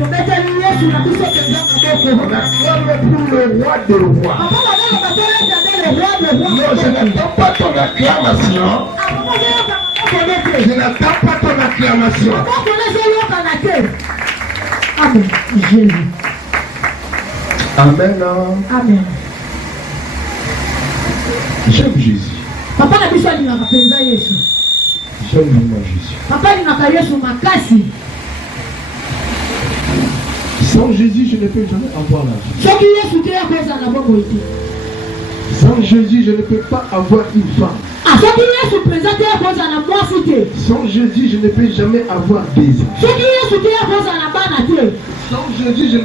On acclame pour le roi des rois. Non, je n'attends pas ton acclamation. Je n'attends pas ton acclamation. Amen. Jésus. Amen. Amen. J'aime Jésus. Papa na biso ni nakapenda Yesu. J'aime vraiment Jésus. Papa ni nakaya Yesu makasi. Sans Jésus, je ne peux jamais avoir la vie. Soki Yesu te akoza na bongo ite. Sans Jésus, je ne peux pas avoir une femme. Soki Yesu présente akoza na mwasi te. Sans Jésus, je ne peux jamais avoir des enfants. Soki Yesu te akoza na bana te. Sans Jésus,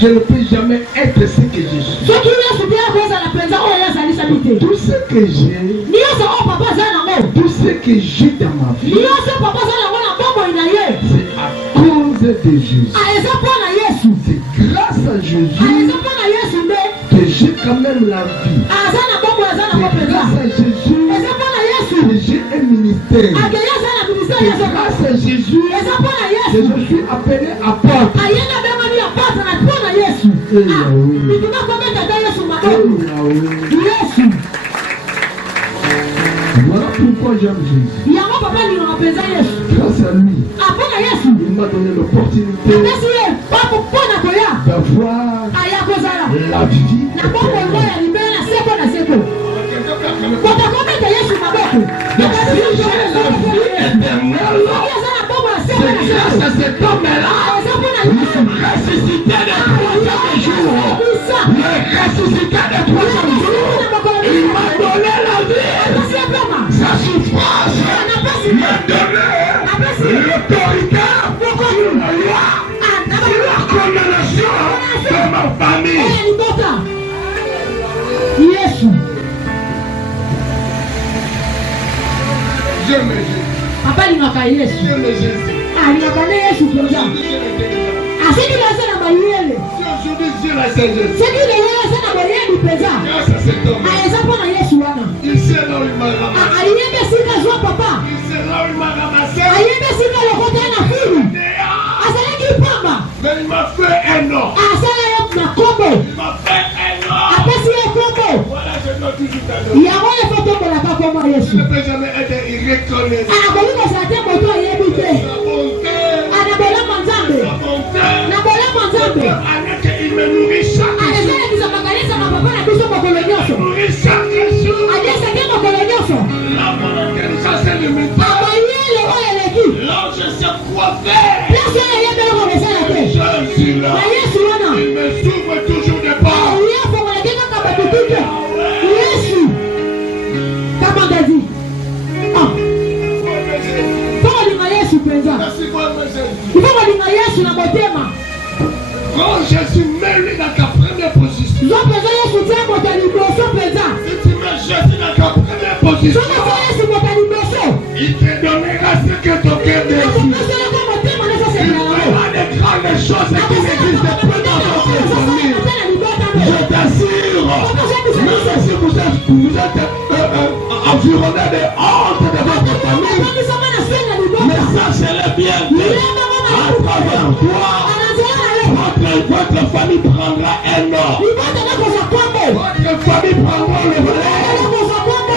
je ne peux jamais être ce que je suis. Soki Yesu te akoza na penza oyo yazalisa bite. Tout ce que j'ai, Ni yoso o papa za na ngo. tout ce que j'ai dans ma vie, Ni yoso papa za na ngo na bongo ina ye. c'est à cause de Jésus. Eza pona Yesu. C'est grâce à Jésus Eza pona Yesu nde. que j'ai quand même la vie. Aza na bongo aza na C'est bongo penza. grâce à Jésus Eza pona Yesu. que j'ai un ministère. Akaya za na ministère C'est Yesu. grâce à Jésus Eza pona que Yesu. je suis appelé apôtre. Ayena bema ni apata na pona Yesu. Mituma kwa meta da Yesu madogo. Yesu. Voilà pourquoi j'aime Jésus. Yango papa ni unapenda Yesu. Grâce à lui, Apona Yesu. il m'a donné l'opportunité Yesu ye papo pona koya. d'avoir Aya kozala. la vie. Na bongo ngoya ni bena seko na seko. Kota kwa meta Yesu maboko. Donc si j'ai la vie éternelle, c'est grâce à cet homme-là, le ressuscité des troisième jour. Le ressuscité des troisième jour, il m'a donné la vie. Sa souffrance m'a donné l'autorité sur la loi, sur la condamnation de ma famille. Yesu. J'aime Jésus. Papa linaka Yesu. J'aime Jésus. Linaka Yesu kwanza. Asiki lasa na mayele. Aujourd'hui, Dieu la sagesse. Seki le lasa na mayele peza. Grâce à cet homme, Aeza pona Yesu wana. il sait là où il m'a ramassé. Ayebe sika jwa papa. Il sait là où il m'a ramassé. Ayebe sika lokota na furu. Asalaki pamba. Mais il m'a fait un nom. Asala yo na kombo. Il m'a fait un nom. Apesi yo kombo. Voilà, je dois toujours t'adorer. Yango le foto bola ka kombo Je Yesu. ne peux jamais être irreconnaissable. Akoluka sa te moto yebi te. Sa bonté, Anabola manzambe. sa bonté, Na bola manzambe. alors qu'il me nourrit chaque jour. Anasala kizamanganisa na papa na biso mokolo Il nyonso. me nourrit chaque jour. Adesaki mokolo nyonso. La volonté, ça c'est le méthode. Amayele oyo eleki. Là, je sais quoi faire. Place oyo ayebe eloko mesala te. Je suis là. Na Yesu wana. Il me s'ouvre toujours des portes. Uyafongeleki kaka batutu te. Yesu. Kama ndazi. Fo kolinga Yesu mpenza. Merci pour me Jésus. Ifo kolinga Yesu na motema. Quand Jésus met lui dans ta première position, Zo mpenza Yesu tia moto ya liboso mpenza. si tu mets Jésus dans ta première position, Soki tia Yesu moto ya liboso. il te donnera ce que ton cœur désire. Akopeselaka motema na Il ezoselela yo. fera des grandes choses qui n'existent plus dans votre famille. Je t'assure, même si vous êtes environné de honte de votre famille, mais sachez-le bien que à travers toi, votre famille prendra un nom. Votre famille prendra le relais.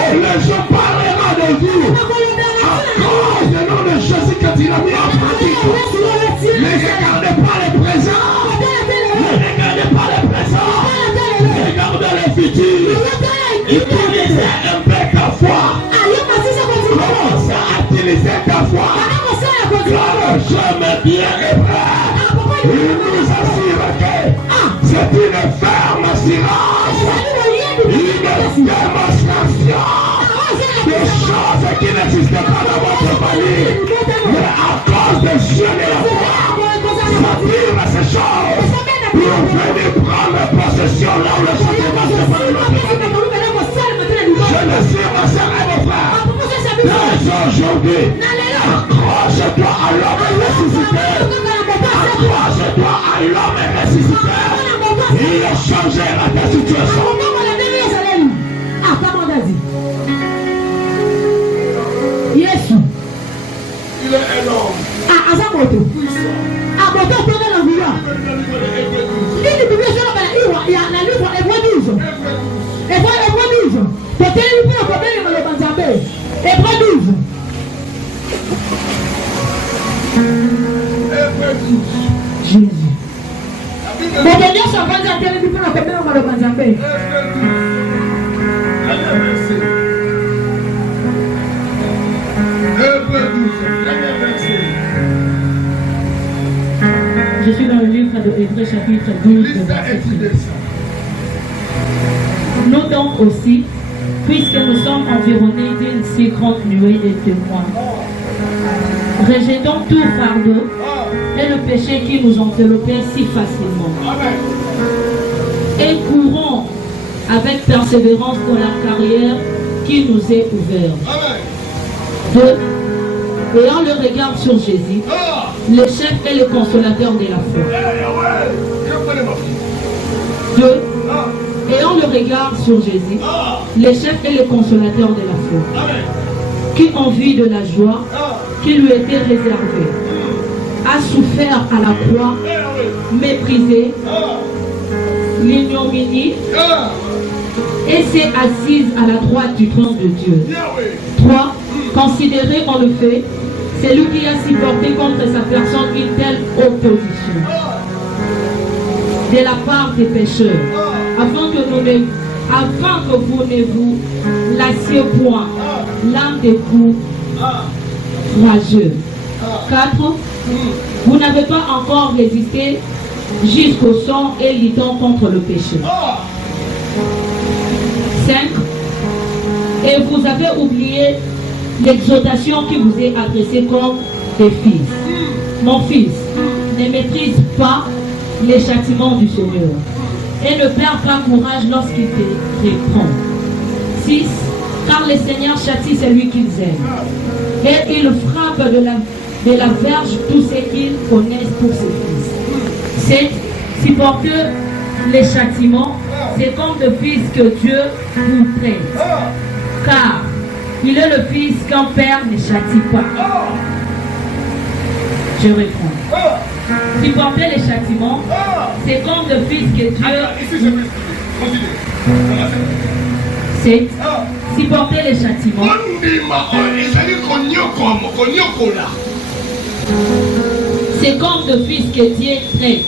Et les gens parleront de vous à cause du nom de Jésus que tu l'as mis en pratique. Ne regardez pas les présents. Ne regardez pas les présents. Regardez les futurs. Utilisez un peu ta foi. Commence à utiliser ta foi. Car le chemin bien est prêt. Il nous assure que c'est une ferme assurance. Une démonstration de choses qui n'existent pas dans votre famille. Mais à cause de Dieu et la foi, s'attire à ces choses pour venir prendre possession là où le châtiment se fait de notre famille. Je le sais, ma soeur et mon frère. Dès aujourd'hui, accroche-toi à l'homme ressuscité. Accroche-toi à l'homme ressuscité. Il a changé ta situation. Yesu. Il est énorme. Aza moto. Puissant. Aboto tona na vua. Je suis dans le livre de Hébreux chapitre 12. Nous donc aussi, puisque nous sommes environnés d'une si grande nuée de témoins, rejetons tout fardeau et le péché qui nous enveloppait si facilement. Et courons avec persévérance dans la carrière qui nous est ouverte. 2. Ayant le regard sur Jésus, le chef et le consolateur de la foi. 2. Ayant le regard sur Jésus, le chef et le consolateur de la foi, qui en vue de la joie qui lui était réservée, a souffert à la croix, méprisé, l'ignominie, et s'est assise à la droite du trône de Dieu. 3. Considérez en le fait celui qui a supporté contre sa personne une telle opposition de la part des pécheurs, afin que vous ne vous lassiez point l'âme des coups courageux. 4. Vous n'avez pas encore résisté jusqu'au sang et luttant contre le péché. 5. Et vous avez oublié l'exhortation qui vous est adressée comme des fils. Mon fils, ne méprise pas les châtiments du Seigneur et ne perds pas courage lorsqu'il te reprend. 6. Car le Seigneur châtie celui qu'il aime et il frappe de la verge tous ceux qu'il connaissent pour ses fils. 7. Supporter les châtiments, c'est comme le fils que Dieu vous traite. Car il est le fils qu'un père ne châtie pas. Je réponds. Supporter les châtiments, c'est comme le fils que Dieu... 7. Supporter les châtiments. C'est comme le fils que Dieu traite.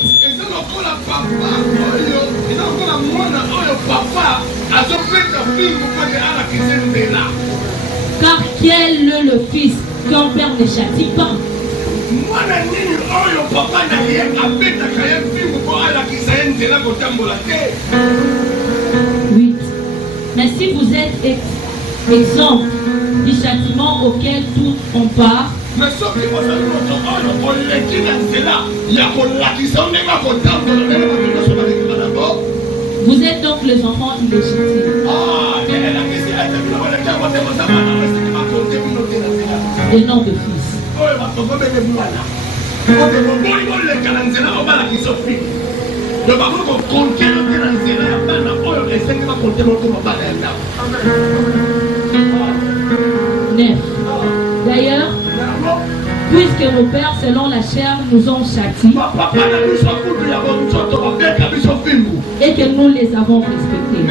Car quel est le fils qu'un père ne châtie pas? 8. Mais si vous êtes exempt du châtiment auquel tous on part, vous êtes donc les enfants illégitimes. Et non de fils. D'ailleurs, puisque nos pères selon la chair nous ont châtis et que nous les avons respectés,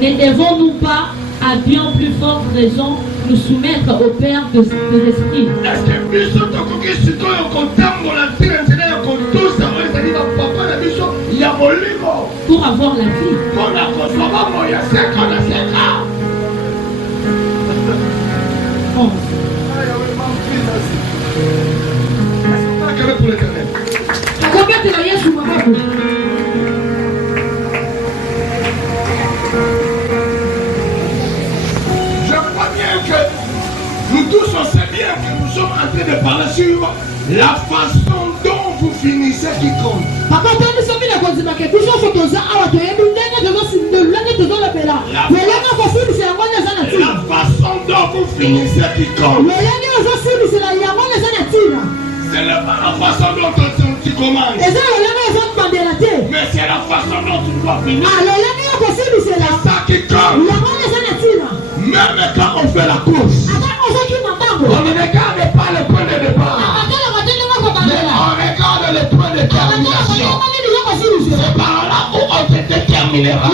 ne devons-nous pas à bien plus forte raison nous soumettre au Père de l'Esprit? Pour avoir la vie. 11. Nous tous on sait bien que nous sommes en train de parler sur la façon dont vous finissez qui compte. La façon dont vous finissez qui compte. Ce n'est pas la façon dont tu commences. Mais c'est la façon dont tu dois finir. C'est ça qui compte. Même quand on fait la course, on ne regarde pas le point de départ, mais on regarde le point de termination. C'est par là où on te déterminera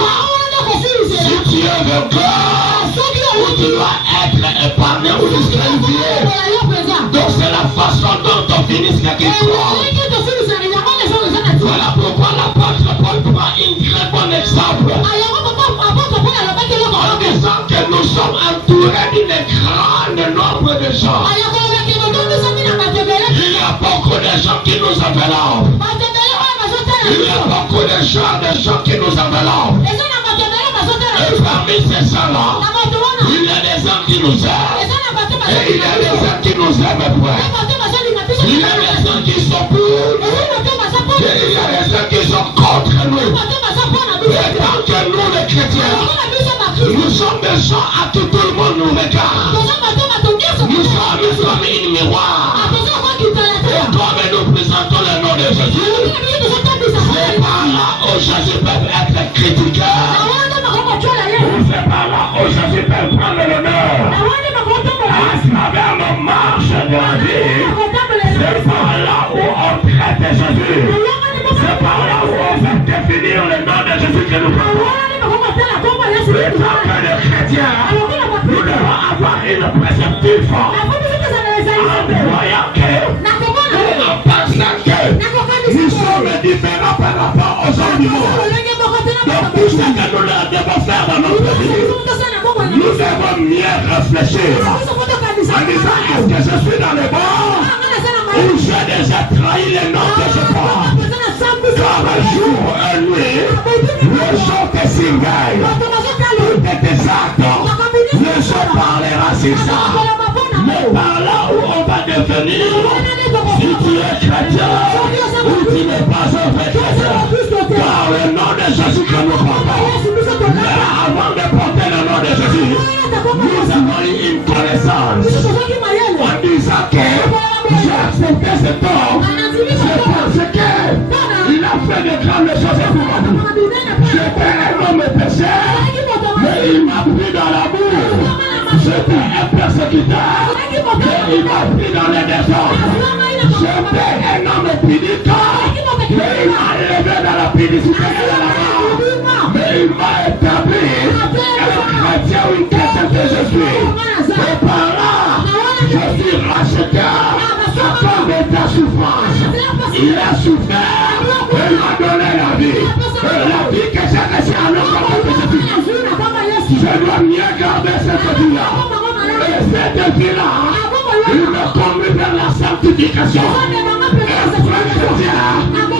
si tu es vainqueur ou tu dois être épargné ou disqualifié. gens finissent quelque chose. Voilà pourquoi l'apôtre Paul prend une très bon exemple. En disant que nous sommes entourés d'une grande nombre de gens. Il y a beaucoup de gens qui nous enveloppent. Il y a beaucoup de gens qui nous enveloppent. Et parmi ces gens-là, il y a des gens qui nous aiment. Et il y a des gens qui nous aiment point. Il y a des gens qui sont pour nous. Et il y a des gens qui sont contre nous. Et tant que nous les chrétiens, nous sommes des gens à qui tout le monde nous regarde. Nous sommes comme une miroir. Et comme nous présentons le nom de Jésus, c'est par là où Jésus peut être critiqué. C'est par là où Jésus peut prendre l'honneur. À travers nos marches de la vie, c'est par là où on traite Jésus. C'est par là où on fait définir le nom de Jésus que nous prenons. Et tant que les chrétiens, nous devons avoir une perspective forte. En voyant que, en pensant que nous sommes différents par rapport aux gens du monde. Donc tout ce que nous devons faire dans notre vie, nous devons mieux réfléchir. En disant, est-ce que je suis dans le bon? Ou j'ai déjà trahi le nom que je porte? Car un jour, un nuit, le jour que s'ingaille, tout est exact. Le jour parlera sur ça. Mais par là où on va devenir, si tu es chrétien, ou tu n'es pas un vrai chrétien, car le nom de Jésus que nous portons, mais avant de porter le nom de Jésus, nous avons eu une connaissance en disant que j'ai accepté cet homme, c'est parce qu'il a fait de grandes choses pour moi. J'étais un homme péché, mais il m'a pris dans l'amour. J'étais un persécuteur, mais il m'a pris dans les désordres. J'étais un homme pénitent, mais il m'a élevé dans la pénicité et dans la mort. Mais il m'a établi un chrétien ou une chrétienne que je suis. Et par là, je suis racheté à cause de ta souffrance. Il a souffert et m'a donné la vie. Et la vie que j'ai laissée à l'homme que je suis. Je dois mieux garder cette vie-là. Et cette vie-là, il me conduit vers la sanctification. Un vrai chrétien,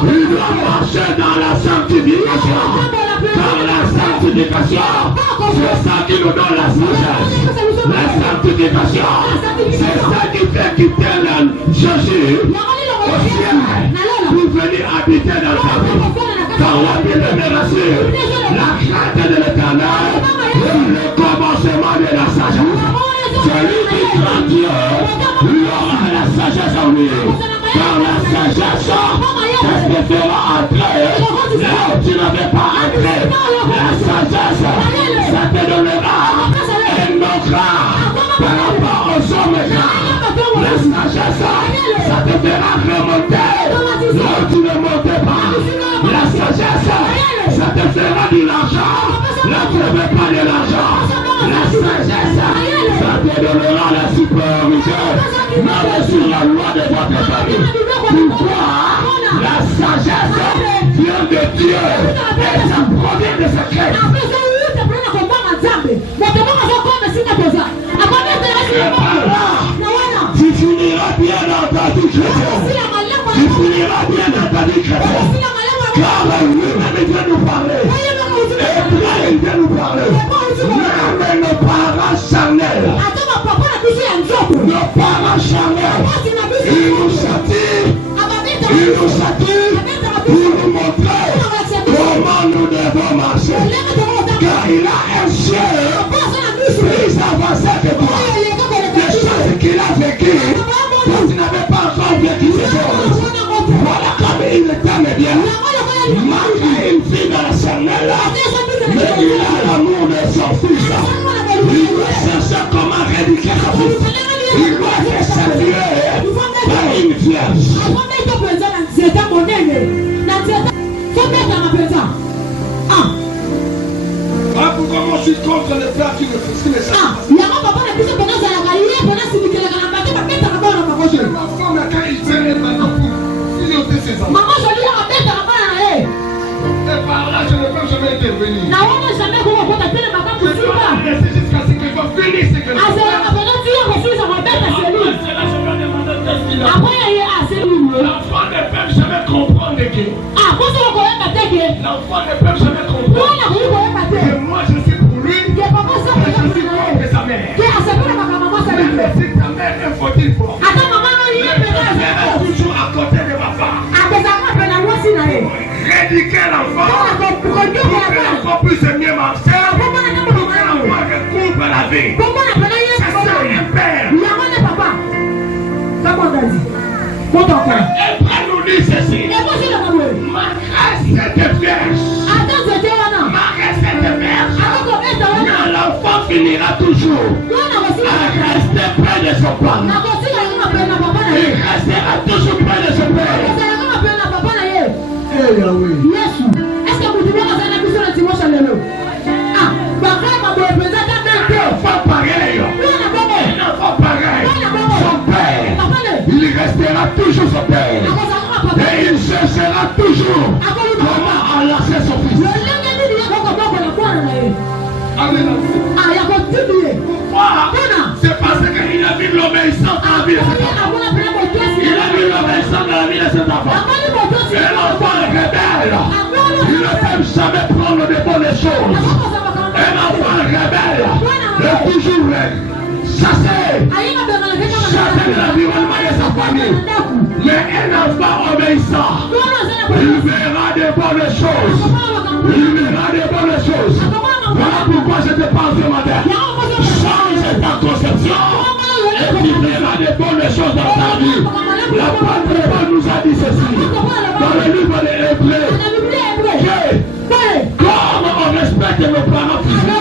il doit marcher dans la sanctification. Car la sanctification, c'est ça qui nous donne la sagesse. La sanctification, c'est ça qui fait quitter Jésus au ciel pour venir habiter dans ta vie. Car la Bible me rassure, la crainte de l'Éternel, le commencement de la sagesse. Celui qui craint Dieu, il aura la sagesse en lui. Car la sagesse, ça te fera entrer là où tu n'avais pas entré. La sagesse, ça te donnera un autre par rapport aux hommes grands. La sagesse, ça te fera remonter là où tu ne montais pas. La sagesse, ça te fera de l'argent là où tu n'avais pas de l'argent. La sagesse, ça te donnera la supériorité même sur la loi de votre famille. Pourquoi? La sagesse vient de Dieu et ça provient de ce Christ. Tu finiras bien dans ta vie chrétienne. Tu finiras bien dans ta vie chrétienne. Car lui-même vient nous parler. Et là il vient nous parler. Même nos parents charnels. Nos parents charnels. Il nous châtie pour nous montrer comment nous devons marcher. Car il a un ciel plus avancé que toi. Des choses qu'il a vécues, toi tu n'avais pas encore vécu ces choses. Voilà comme il t'aime bien. Malgré une fille dans la charnelle, mais il a l'amour de son fils. Il doit chercher comment rédiquer sa fille. Il doit se servir par une vierge. Ah, pourquoi moi je suis contre les frères qui me font les choses? Ma femme, quand il fait que Ah, moi, c'est le collègue à tête. l'enfant ne peut jamais Moi, comprendre la rue, collègue à tête. que moi je suis pour lui, Que papa, ça, mais je suis contre sa mère. Que à ce point, ma maman, ça lui Mais fait. si ta mère est faut-il pour Attends, maman, non, il est je pédale. serai toujours à côté de ma femme. Ah, mais ça va, la loi, c'est là. Rédiquer l'enfant pour que l'enfant puisse aimer ma soeur, pour que l'enfant recouvre la vie. Ça c'est un père. Hébreu nous dit ceci. Ma grâce était vierge. Ma grâce était vierge. Mais l'enfant finira toujours à rester près de son père. Il restera toujours près de son père. Eh Yahweh. L'enfant pareil. L'enfant pareil. Son père. Il restera toujours son père. Et il cherchera toujours comment enlacer son fils. Amen. Pourquoi? C'est parce qu'il a vu l'obéissance dans la vie de cet enfant. Il a vu l'obéissance dans la vie de cet enfant. Et l'enfant est rebelle. Il ne peut jamais prendre de bonnes choses. Un enfant rebelle est toujours chassé de l'environnement de sa famille. Mais un enfant obéissant, il verra de bonnes choses. Il verra de bonnes choses. Voilà pourquoi je te parle ce matin. Change ta conception et tu verras de bonnes choses dans ta vie. L'apôtre Paul nous a dit ceci dans le livre de Hébreux. Comme on respecte nos parents physiques,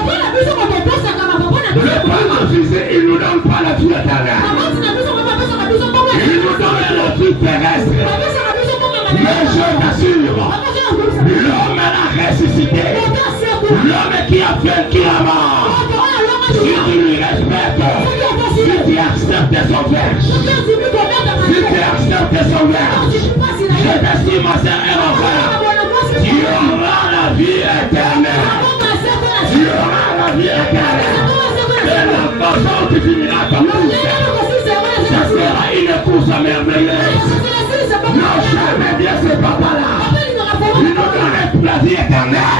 le parent physique, il ne nous donne pas la vie éternelle. Il nous donne la vie terrestre. Mais je t'assure, l'homme a ressuscité. L'homme qui a vaincu la mort. Si tu lui respectes, si tu acceptes son verge, si tu acceptes son verge, je t'estime ma sœur et mon frère, tu auras la vie éternelle. Tu auras la vie éternelle. Et la façon tu finiras ta course, ça sera une course merveilleuse. Non, jamais bien ce papa-là. Il nous donne la vie éternelle.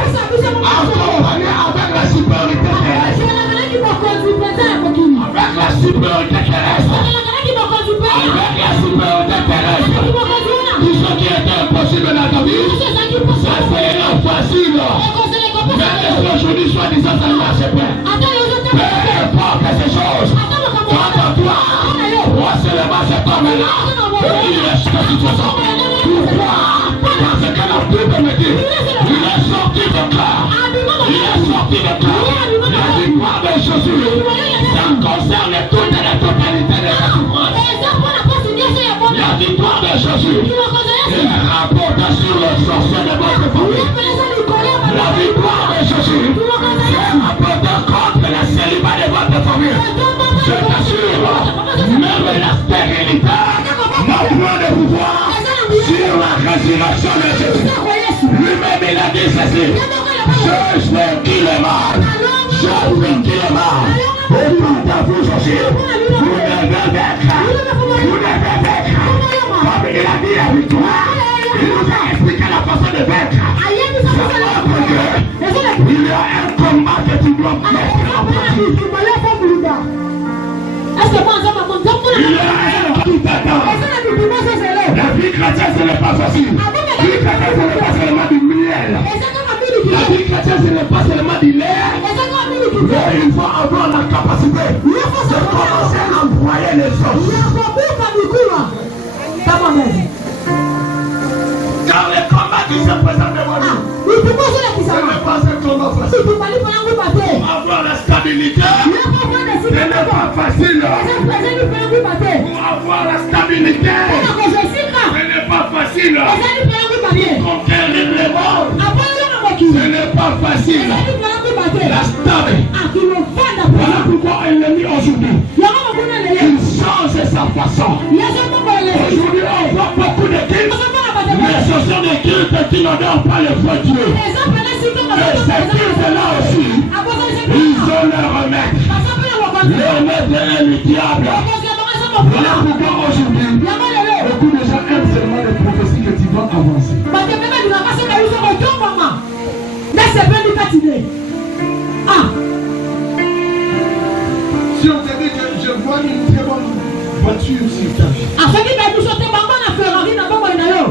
Encore avec la supériorité terrestre. Avec la supériorité terrestre. Avec la supériorité terrestre. Tout ce qui était impossible dans ta vie, ça sera facile. Mais aujourd'hui, soi-disant, ça ne marche pas. Peu importe ces choses. Quant à toi, moi seulement c'est comme là. Et il reste la situation. Pourquoi? Parce que la Bible me dit, il est sorti de cœur. Il est sorti de cœur. La victoire de Jésus, ça concerne toute la totalité de la souffrance. La victoire de Jésus, il rapporte sur le sorcier de votre famille. La victoire de Jésus, c'est rapporte contre la célibat de votre famille. Je t'assure, même la stérilité n'a point de pouvoir sur la résurrection de Jésus. Lui-même il a dit ceci. Je vaincu le mal. Je vaincu le mal. Et quant à vous aussi, vous devez vaincre. Vous devez vaincre. Comme il a dit la victoire, il nous a expliqué la façon de vaincre. Il y a un combat que tu dois mettre en pratique. Il y a un qui t'attend. La vie chrétienne, ce n'est pas facile. La vie chrétienne, ce n'est pas seulement du miel. La vie chrétienne, ce n'est pas seulement du lait. Mais il faut avoir la capacité de commencer à envoyer les choses. Car les combats qui se présentent devant nous, ce n'est pas un combat facile. Pour avoir la stabilité, ce n'est pas facile. Pour avoir la stabilité, ce n'est pas facile. Pour conquérir le monde, ce n'est pas facile. La stabilité. Voilà pourquoi l'ennemi aujourd'hui, il change sa façon. Aujourd'hui, on voit beaucoup de cultes, mais ce sont des cultes qui n'adorent pas le vrai Dieu. Et ces cultes-là aussi, ils ont leur maître. Leur maître est le diable. Voilà pourquoi aujourd'hui, beaucoup de gens aiment seulement les prophéties que tu dois avancer. fatigué. Ah. Si on te dit que je vois une très bonne voiture sur ta vie. Ah, ce qui m'a dit, c'est maman a Ferrari, n'a pas moyen d'aller.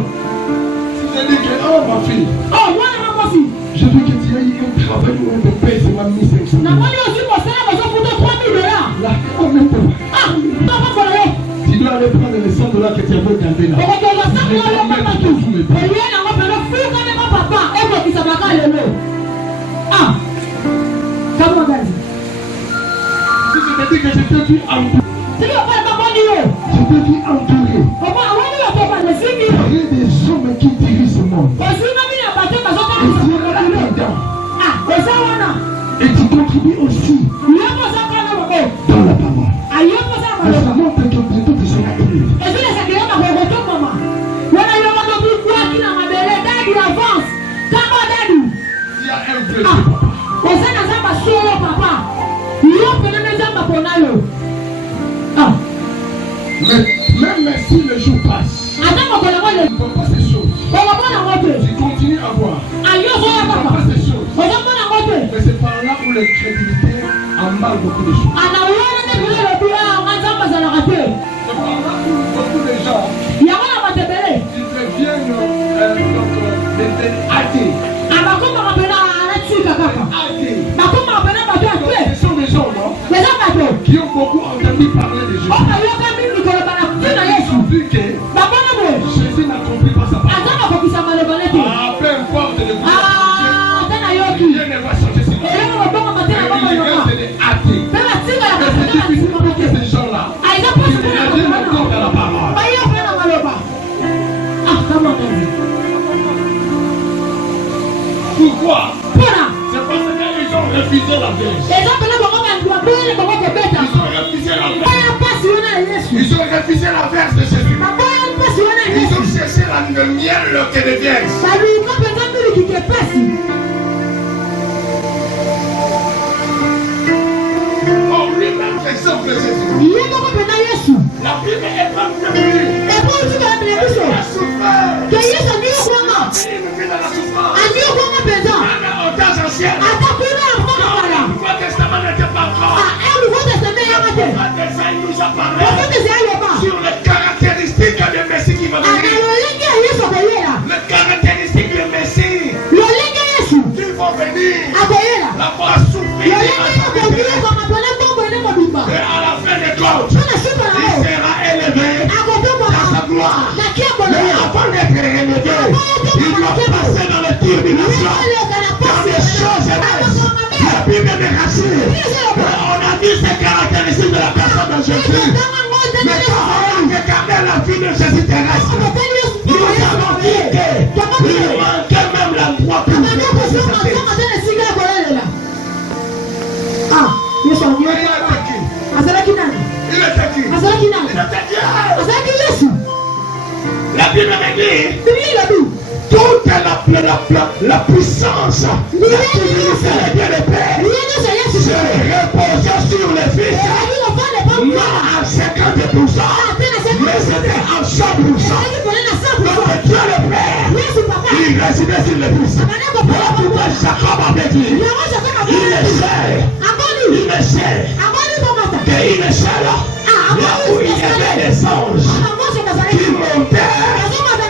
Si je dis que, oh ma fille, Oh, moi, moi aussi. je veux que tu aies un travail où on te paye seulement 1500 N'a pas dit aussi, mon salaire, mais on fout 3 000 $. Là, en même temps, Ah, non, pas pour aller. tu dois aller prendre les 100 $ que tu as beau garder là. On va dire, ça, Je vais on va mettre pas tout tout. sous mes Et pieds. lui, il a pas le fou quand même, papa. Et moi, qui s'appelle pas le lot. Ah. Comment on a dit? Si je te dis que je te vis entouré, Si tu veux pas le bon niveau. je te vis entouré. Comment on va dire, papa, le signe. Il y a des hommes qui dirigent ce monde. Aussi, même il a battu, parce que Et tu es là-dedans. ah, et ça, on a. Et tu contribues aussi Il y a pas ça, quand même. dans la parole. Ah, il y a pas ça, quand Mais ça même. montre que bientôt tu seras élevé. Et puis, les secrétaires m'ont retourné, maman. Voilà, il y a un autre quoi qui n'a pas belé. Daddy, avance. Comment, daddy? Il y a un peu de Ah, papa. on s'est dans un solo, papa. Il y a un peu de maison, papa, on a eu. Ah. Mais même si le jour passe, Attends, on connaît pas le. tu ne vois pas ces choses. On va pas la montrer. Tu continues à voir. Ah, il y a Tu ne un vois papa. pas ces choses. On va pas la montrer. Mais c'est par là où la crédibilité emballe beaucoup de choses. Ah, non, on a des bulles, le bureau, on a un temps, ça l'a raté. C'est par là où beaucoup de gens Il y a un à belé. qui deviennent des athées. Ah, bah, comment on appelle la dessus, papa? Athées. Bah, comment on appelle la bateau à tuer? Ce sont des gens non, Les gens bateau. qui ont beaucoup entendu parler de Jésus. On va y avoir mis Nicolas Bana, tu n'as Ils ont vu que bah, bon, bon. Jésus n'accomplit pas sa parole. Attends, on va qu'il s'en va le bonnet. Ah, peu importe le Ah, attends, Dieu Yoki. ne va changer ses Et là, paroles. on va pas matin, Mais on va il pas reste des athées. mais la tige, Mais la c'est difficile pour que ces gens-là ah, ils ont pas qui ce qu'on a reviennent encore dans la parole. bah, il y a pas la maloba. Ah, comment on dit? Pourquoi? Voilà. C'est parce qu'ils ont refusé la verse. Les gens, là, on va doit payer, on va te bête. Ils ont refusé la Pas verse. la passionné, Yesu. Ils ont refusé la verse de Jésus. Bah, pas la passionné, Ils ont Yesu. cherché le miel que de verse. Bah, lui, quand on a vu qu'il est passé. Oh, lui-même, l'exemple de Jésus. Il y a pas qu'on a Yesu. La Bible est pas prévenue. Et pour tu vas appeler tout Il ça. a souffert. Que Yesu a mis au courant. Il nous fait dans la souffrance. A mis au courant présent. Même au temps ancien. Attends, plus là, on va là. Le Nouveau Testament n'était pas encore. Ah, un nouveau testament, il y a raté. Le Nouveau Testament nous a On parlé fait des éléments. sur les caractéristiques du Messie qui va Ah, mais venir. le lingue à Yesu a payé là. Les caractéristiques du Messie Le lingue à Yesu qui vont venir. a payé là. La foi Le souffrir. lingue à Yesu a payé comme appelé comme on est mon bimba. Et à la fin des comptes, On a su par il là-haut. sera élevé À côté de dans sa moi. gloire. La qui a bon Mais avant d'être élevé, il doit passer dans les tribulations, dans des choses énormes. La Bible est rassure. On a vu ces caractéristiques de la personne de Jésus. Mais quand on a regardé la vie de Jésus terrestre, nous avons vu qu'il manquait même l'endroit pour que Jésus s'appelle. Ah, Yesu a Il mis au était courant. qui? Azalaki nani? Il était qui? Azalaki Il nani? était Dieu. Azalaki Yesu. La Bible me dit Bibi il a dit. toute la puissance, la divinité, le Dieu de paix, Rien ne se laisse se reposait sur le Et Fils. la vie ne va les pas Non voir. à 50%, mais c'était à 100%. Donc Dieu le Père, il résidait sur le Fils. Voilà pourquoi Jacob avait dit, il est seul, il est seul, qu'il est seul, là où il y avait des anges qui montaient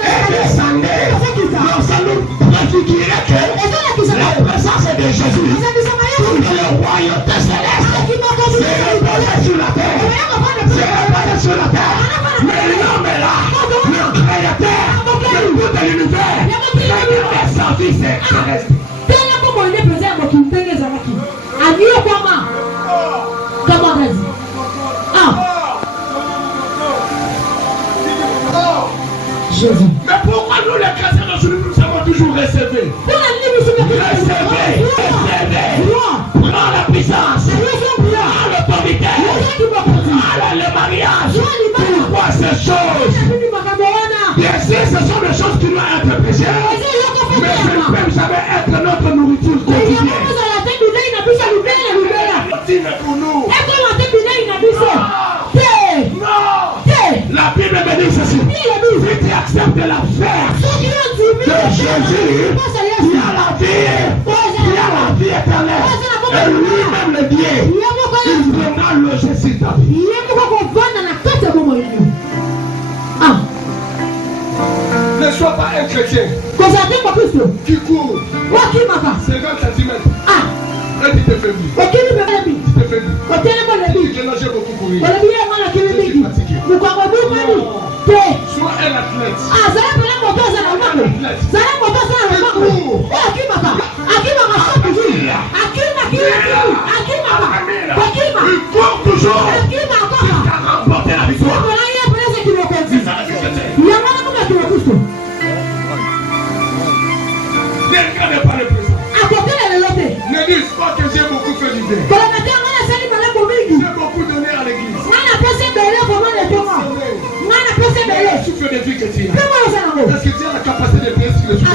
et descendaient. Donc ça nous préfigurait que la présence de Jésus, toute la royauté céleste, s'est reposée sur la terre. C'est reposé sur la terre. Mais l'homme est là, le créateur de tout l'univers, regardez sa vie céleste. Jésus. Mais pourquoi nous les chrétiens d'aujourd'hui nous avons toujours recevé? Recevé, prends la puissance, prends l'autorité, prends le mariage. Pourquoi ces choses? Bien sûr, ce sont des choses qui doivent être prêchées, mais elles ne peuvent jamais être notre nourriture quotidienne. Continue pour nous. Non! La Bible me dit ceci. Si tu acceptes la faire de Jésus, tu as la vie, tu as la vie éternelle. Et lui-même le bien. Il viendra loger sur ta vie. Ne sois pas un chrétien qui court 50 cm. Et tu t'es faibli. Tu t'es faibli. Je nageais beaucoup pour lui. Je suis fatigué. Sois un athlète. Il court toujours. Il a remporté la victoire. C'est ça la chrétienté. Ne regardez pas le présent. Ne dis pas que j'ai beaucoup fait du bien. J'ai beaucoup donné à l'église. Le souffle de vie que tu as. Est-ce que tu as la capacité de payer sur le souffle?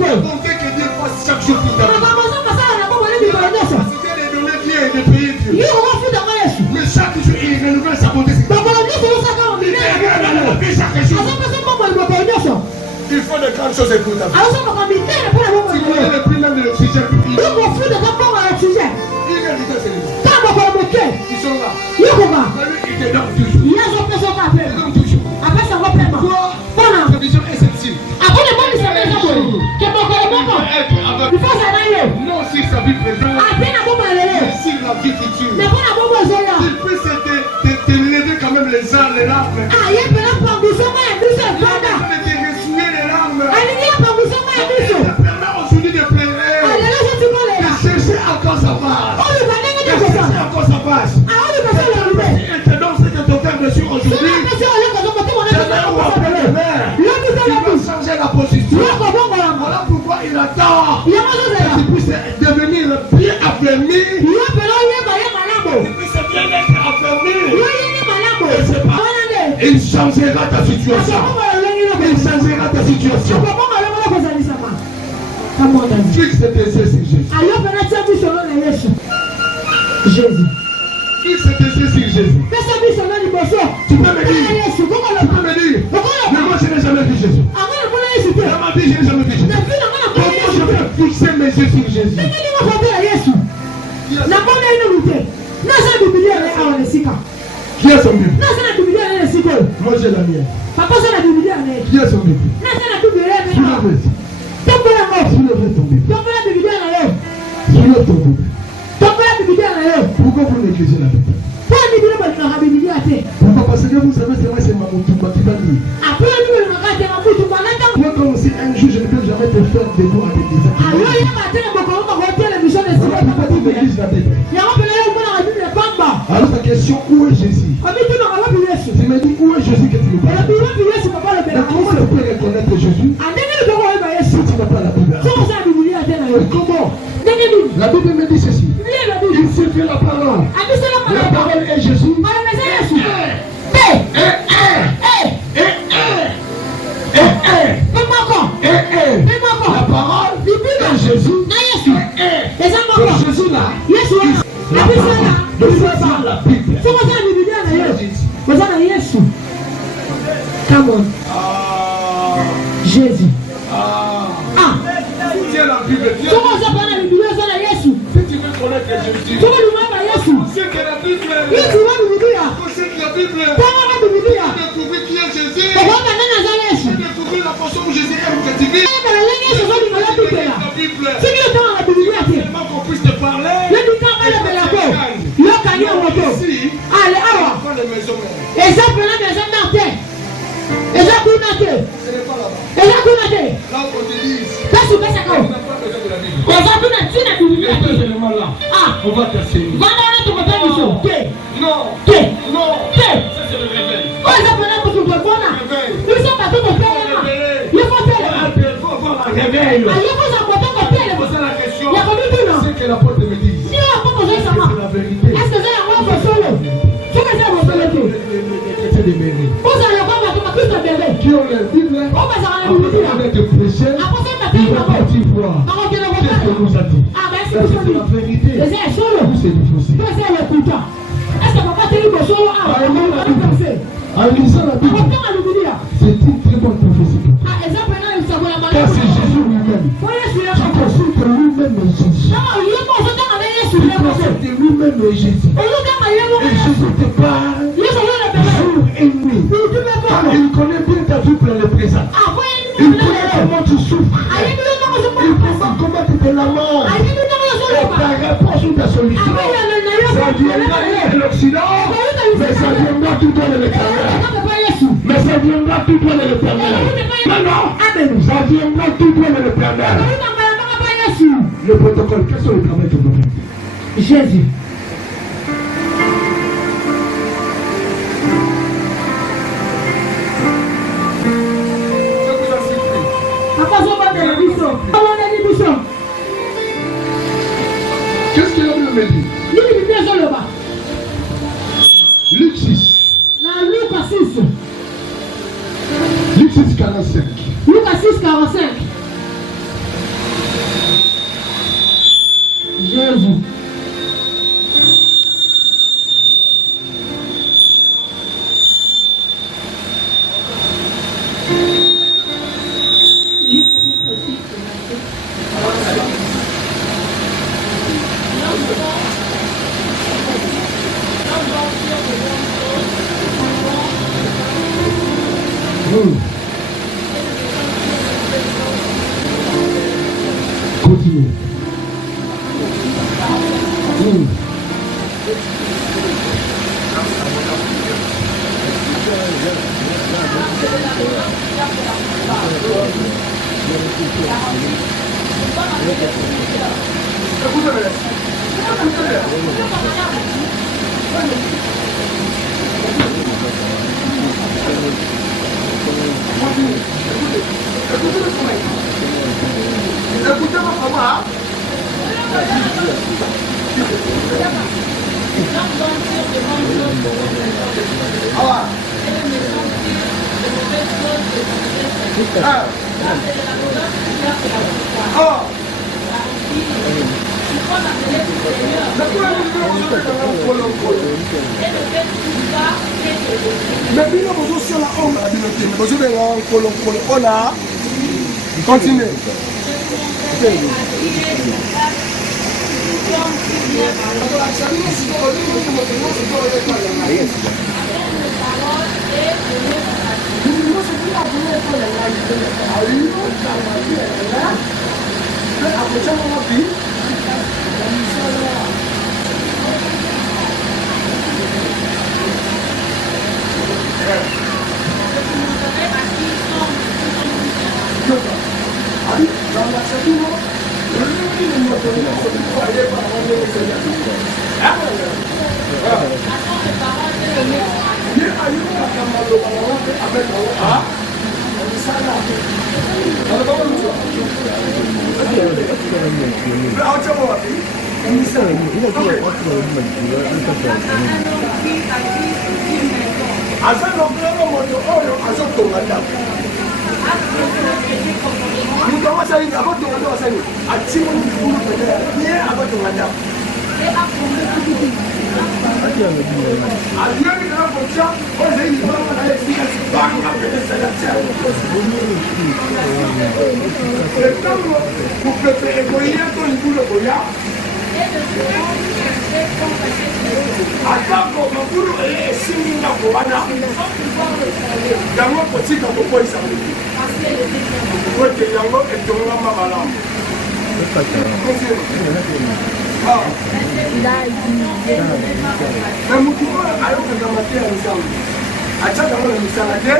La bonté que Dieu fasse chaque jour pour ta vie. La capacité de donner Dieu et de payer Dieu. Mais chaque jour, il renouvelle sa bonté. Il faut de grandes choses pour ta vie. Tu connais le prix même de l'oxygène. Ils sont là. Mais lui, il te donne toujours. Il te donne toujours. Toi, ta vision est celle-ci. Non sur sa vie présente, mais sur la vie future. Il peut te lever quand même les larmes. Il peut te ressuyer les larmes. Il te permet aujourd'hui de pleurer. De chercher encore sa base. Il te donne ce que ton père reçu aujourd'hui. Il va changer la position. Voilà pourquoi il attend que tu puisses devenir bien affermi. Tu puisses bien être affermi. Il changera ta situation. Il changera ta situation. Fixe tes yeux sur Jésus. Jésus. Fixe tes yeux sur Jésus. Tu peux me dire, mais moi je n'ai jamais vu Jésus. Dans ma vie, je n'ai jamais vu Jésus. Comment je peux fixer mes yeux sur Jésus? Qui a son Bible? Moi j'ai la mienne. Qui a son Bible? Soulève ton Bible. Soulève ton Bible. Pourquoi vous négligez la Bible? Pourquoi? Parce que vous savez, c'est ma Moutoumba qui va dire. Moi, comme aussi un jour, je ne peux jamais te faire des mots à l'église. Pourquoi tu négliges la Bible? Alors ta question, où est Jésus? Tu me dis, où est Jésus que tu me parles? Mais comment tu peux reconnaître Jésus si tu n'as pas la Bible? Comment? La Bible me dit ceci. Il suffit la parole. La parole est Jésus. La parole est Jésus. C'est Jésus là. La parole. La Bible. Come on. Jésus. Tiens la Bible. Si tu veux connaître Jésus, c'est que la Bible. C'est que la Bible. Découvrir qui est Jésus. Découvrir la façon où Jésus aime que tu vis. La Bible. Tellement qu'on puisse te parler. Ici, on prend les maisons. Ce n'est pas là-bas. Là où on te dit, on n'a pas besoin de la Bible. Et ces éléments-là, on va t'enseigner. Non, ça c'est le réveil. Il faut voir la réveil. Poser la question, c'est que la porte me dit. C'est la vérité. Qui ont la Bible, après de prêcher, ils vont partir voir qu'est-ce que nous a dit. C'est la vérité. C'est du fossé. En lisant la Bible, c'est une très bonne prophétie. Car c'est Jésus lui-même qui consulte lui-même de Jésus. Et Jésus te parle jour et nuit. Car il connaît bien ta vie pour le présent. Il connaît comment tu souffres. Il connaît comment tu te lamentes. Et ta réponse ou ta solution, ça viendra de l'Occident, mais ça viendra tout droit de l'Éternel. Mais ça viendra tout droit de l'Éternel. Non, ça viendra tout droit de l'Éternel. Le protocole, quels sont les travaux que vous faites? Jésus. Qu'est-ce que la Bible me dit? Luc 6. Luc 6, 45. Jésus. Continue. Écoutez-moi comment? Continuez. Vous préférez Goya que le bout de Goya? Attends, comme vous le signé dans Goana, dans mon petit campo, il s'en est. Vous êtes Yango et Tonga Mamala. Mais mon tour a eu un amateur ensemble. À chaque fois, on s'en a dit.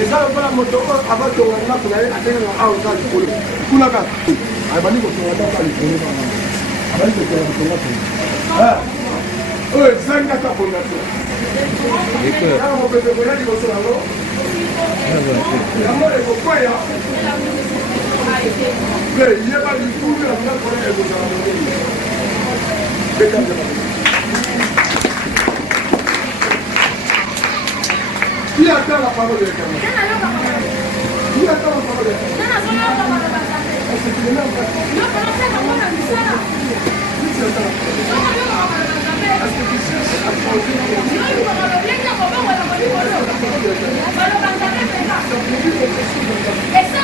Et ça, on va la moto avant de on a pour aller atteindre un haut dans le pôle. Pour la carte. Ah, ben, on va pas aller pour le pôle. Ah, ben, on va pas. Ah, oui, c'est un gars pour la tour. Et que. Ah, on peut te voir, il va se la l'eau. La mort est au coin, hein. Mais il n'y a pas du tout de la mort pour aller au coin. Qui attend la parole de l'Éternel? Qui attend la parole de l'Éternel? Essa é a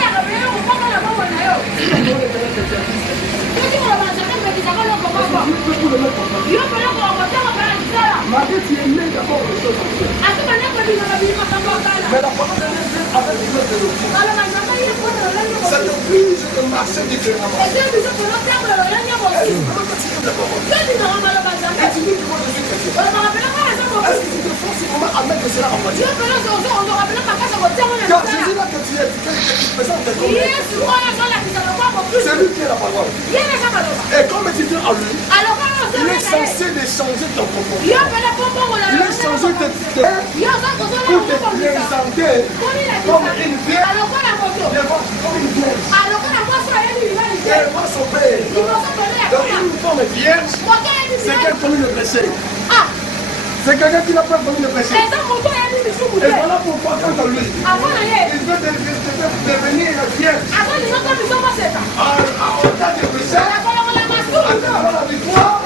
Marie, tu es né d'abord de choses anciennes. Mais la parole de Dieu avec une autre doctrine. Ça t'oblige de marcher différemment. Elle veut que tu d'abord. Et tu dis que moi je suis chrétien. Est-ce que tu te forces comment à mettre cela en pratique? Car Jésus là que tu es, que tu présentes tes communs. C'est lui qui est la parole. Et comme tu viens à lui, il est censé de changer ton comportement. Il est censé de pour te présenter comme une vierge. Comme une vierge. Et moi son père. Donc une femme vierge, c'est qu'elle commet le péché. C'est quelqu'un qui n'a pas commis le péché. Et voilà pourquoi quand on lui, il veut devenir vierge. En temps de péché, attends la victoire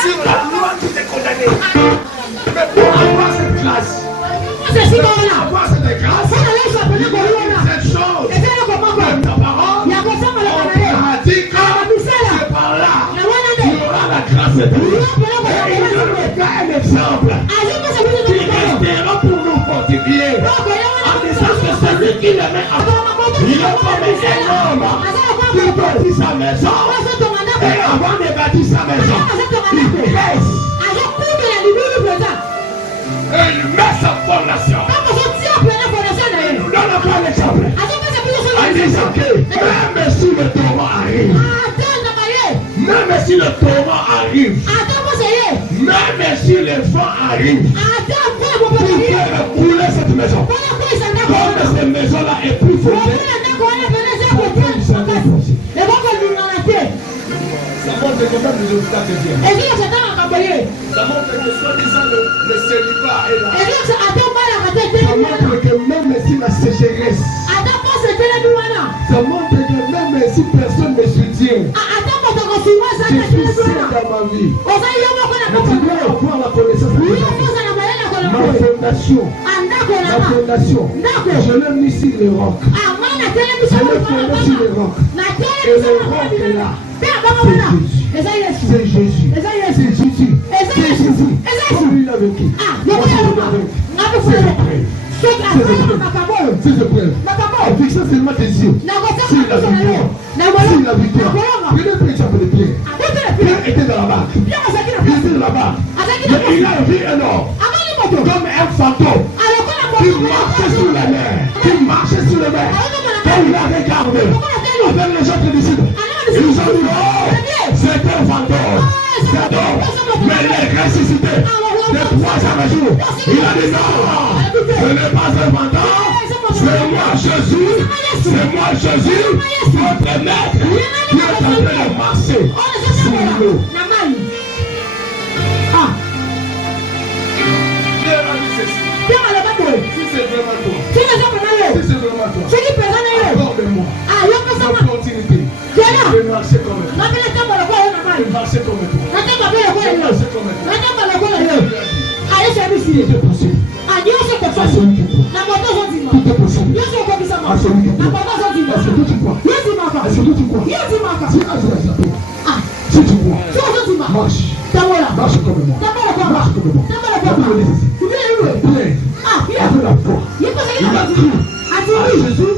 sur la loi qui t'est condamnée. Mais pour avoir cette grâce, pour avoir cette grâce, cette chose, même ta parole, on pratique, c'est par là, tu auras la grâce de Dieu. Et il nous un exemple qui restera pour nous fortifier en disant que celui qui le met à fond, il est comme un homme qui bâtit sa maison et avant de bâtir sa maison, il dresse et il met sa fondation. Il nous donne encore l'exemple en disant que même si le tourment arrive, même si le tourment arrive, même si les vents arrivent pour faire couler cette maison, comme cette maison-là est plus fondée, ça montre combien de obstacles viennent. Ça montre que soi-disant le célibat est là. Ça montre que même si la sécheresse, ça montre que même si personne ne soutient, je suis seul dans ma vie. Mais tu dois avoir la connaissance de ma fondation. Je l'ai mis sur les rocs. Je l'ai fondé sur les rocs. Et le roc est là. C'est Jésus. C'est Jésus. C'est Jésus. Comme lui l'a vécu. Moi je l'ai vécu. C'est de preuve. En fixant seulement tes yeux sur la victoire. Prenez un exemple de Pierre. Pierre était dans la barque. Il était dans la barque. Mais il a vu un homme comme un fantôme qui marchait sur la mer. Quand il a regardé avec les autres disciples, ils ont dit, oh, c'est un fantôme. Mais il est ressuscité de 3 jours. Il a dit non, ce n'est pas un fantôme, c'est moi Jésus, votre maître, qui est en train de marcher sur l'eau. Si c'est vraiment toi, accorde-moi l'opportunité de marcher comme toi. De marcher comme si tu crois, marche comme moi. Avec la foi, il a cru à Jésus,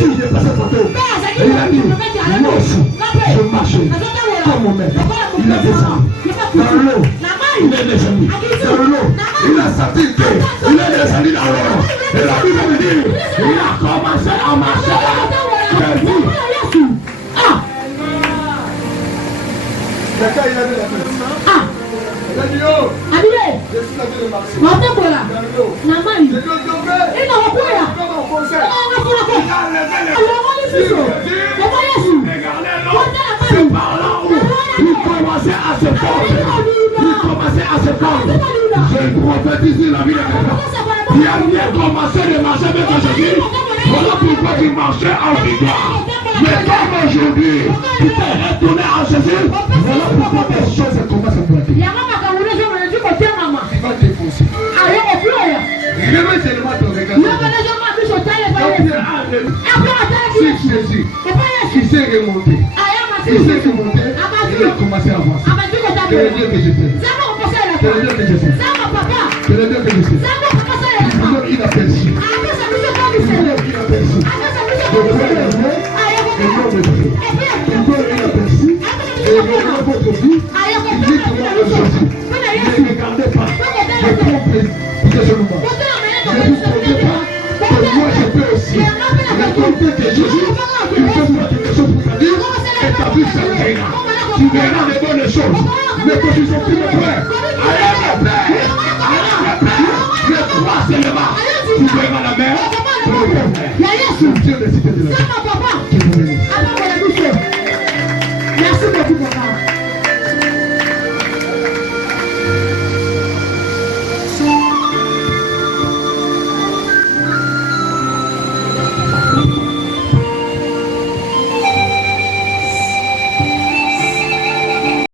il est passé par terre. Et il a dit, moi aussi, je marche comme mon maître. Il a descendu dans l'eau, il est descendu dans l'eau. Il a senti qu'il est descendu dans l'eau. Et la Bible me dit, il a commencé à marcher. Quelqu'un il a vu la tête. Il a dit, oh, je suis la vie de marcher. Dans l'eau. Je dois tomber. Comme un conseil. Il a levé les pieds. Regardez-le. C'est par là où il commençait à se fondre. Je prophétise la vie de quelqu'un qui a bien commencé de marcher avec Jésus. Voilà pourquoi tu marchais en victoire. Mais comme aujourd'hui, tu t'es retourné en Jésus, voilà pourquoi tes choses commencent à bloquer. Il va t'effacer. Réveille seulement ton regard. Si Jésus, il s'est remonté. Il a commencé à avancer. Et Dieu que je t'aime. Que le Dieu que je suis. Que le Dieu que je suis. Il me donne inaperçu. Il me donne inaperçu. Je vois le nom et non de Dieu. Il me donne inaperçu. Et le nom de votre vie. Il dit que moi je suis. Ne regardez pas. Je prends plaisir. Écoutez ce moment. Ne vous trompez pas. Que moi je peux aussi. Récolter que Jésus. Il peut faire quelque chose pour ta vie. Et ta vie s'atteignera. Tu verras les bonnes choses. Mais que tu sois plus de frère. Allez le Père. Allez le Père. Le croix seulement. Tu verras la mer. Le Père. Dieu décide de la vie.